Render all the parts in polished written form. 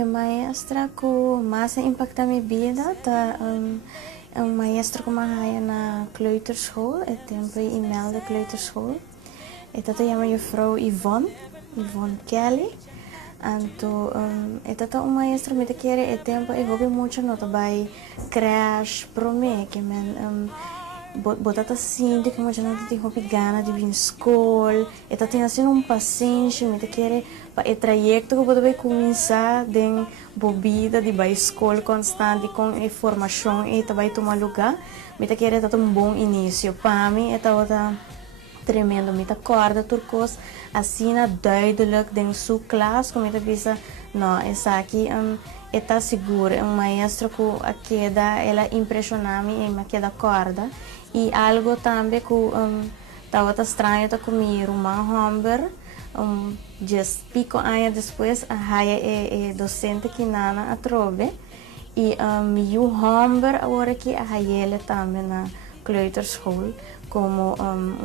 A maestra que mais impacta minha vida é uma maestra que eu na kleuterschool, é tempo em Melde kleuterschool. Esta se chama juffrouw Yvonne Kelly. Então, esta é uma maestra que quer é tempo e hobby muito no trabalho crash pro me que men botar assim de que muito não tem hobby gana de vir à escola. Esta tem assim paciência, me quer para o trajeto que você vai começar de bobida de vai escola constante com informação e vai tomar lugar. Me quer é bom início para mim é outra tremendo, me acorda turcos assim duidelijk dentro sua classe como eu disse não essa aqui está segura é um maestro que a queda ela impressiona me e me queda corda e algo também que estava estranho tá comigo uma Humber just pico anos depois a raia é docente que nana a trove e o Humber agora que a raia também na kleuterschool como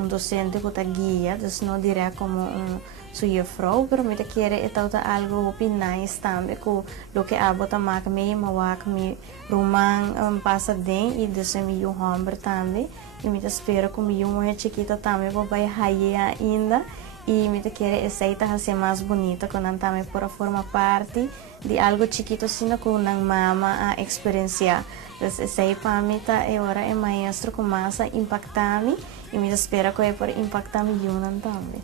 docente que está guia, então não dirá como sua juffrouw, pero me quer é algo nice também, que o que a bota marca me mawak me roman passa den e desse me homem também e me espera como uma chiquita também vai raia ainda e me quer aceita a ser mais bonita quando também por formar parte de algo chiquito assim que não mama a experienciar. Então, sei para mim é hora é maestro com massa impactar-me e me espera que é por impactar-me também.